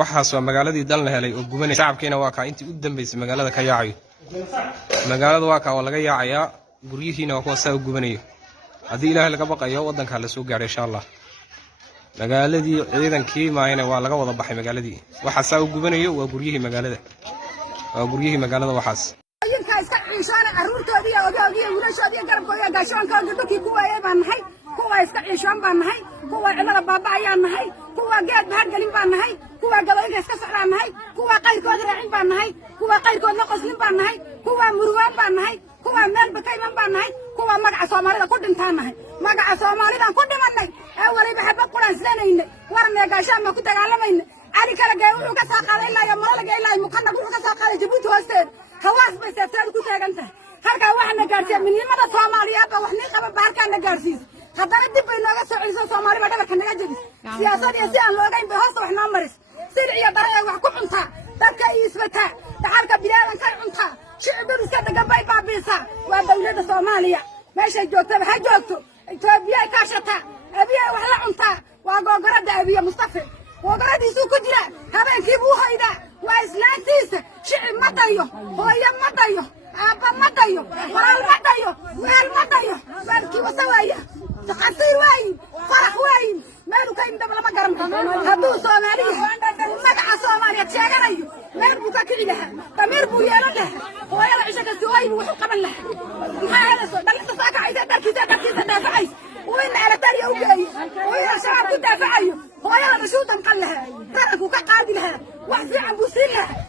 waxaas waa magaaladii dal la helay oo gubanay shacabkeena waa ka intii u dambeysay magaalada ka yaacayo magaalada waa ka laga yaacayaa guryihiina waa kuwa saa u gubanayo hadii ilaahay laga baqayo wadanka la soo gaaray insha Allah magaaladii ciidankii maayna waa laga wada baxay magaaladii waxa saa u gubanayo waa guryihii magaalada waxaas ayinka iska ciishaana aruurtoodii ogaagii wiilashoodii garabkooda gaashoonkooda dadkii ku waayay baan nahay kuwa iska ciishoon baan nahay kuwa cilada baaba ayaan nahay kuwa geed bahalgelin baan nahay kuwa galooyinka iska socdaan nahay kuwa qayrkooda raacin baan nahay kuwa qayrkoodna qoslin baan nahay kuwa murugaan baan nahay kuwa meel bakayman baan nahay kuwa magaca Soomaalida ku dhintaan nahay magaca Soomaalida ku dhimanay ee waliba xabad quraan isleeynay warna gaashaan ma ku dagaalamayna ali kala geey wuxuu ka soo qaaday ilaa marala geey ilaa muqaddam wuxuu ka soo qaaday Djibouti hoosteed hawaas bay seetaan ku taagantay halka waxna gaarsiin midnimada Soomaaliyeed wax ni qaba baarkaan gaarsiis haddana dib bay nooga soo celiso Soomaaliba dhabarka naga jabis siyaasadda si aan loogayn bay hoosta wax noo maris sirciya dareen wax ku cunta dadka isbata dhaxalka bilaadan ka cunta shicibadu iska dagan bay baabiisa waa dawladda Soomaaliya meesha joogta ha joogto Itoobiya ka shata abiya wax la cunta waa googorada abiya Mustafa googoradiisu ku jira habeenkii buu hayda waa islaantiisa shicib ma dayo hooyo ma dayo aabba ma dayo walaal ma dayo weel ma dayo baalkii wasawaya تقصير وين فرح وين مالو كاين دابا ما قرم هادو صوماليه مدع صوماليه تشاغريو مال بوكا كلي لها ضمير بو يالا لها ويا العشاء كسوي وحو قبل لها ما هذا دلت ساكا عايزه دركيزه دافعي وين على تاريا وجاي ويا شعب كدافعي ويا بشوط نقلها تركوا كقادي لها واحد عم بوسيل لها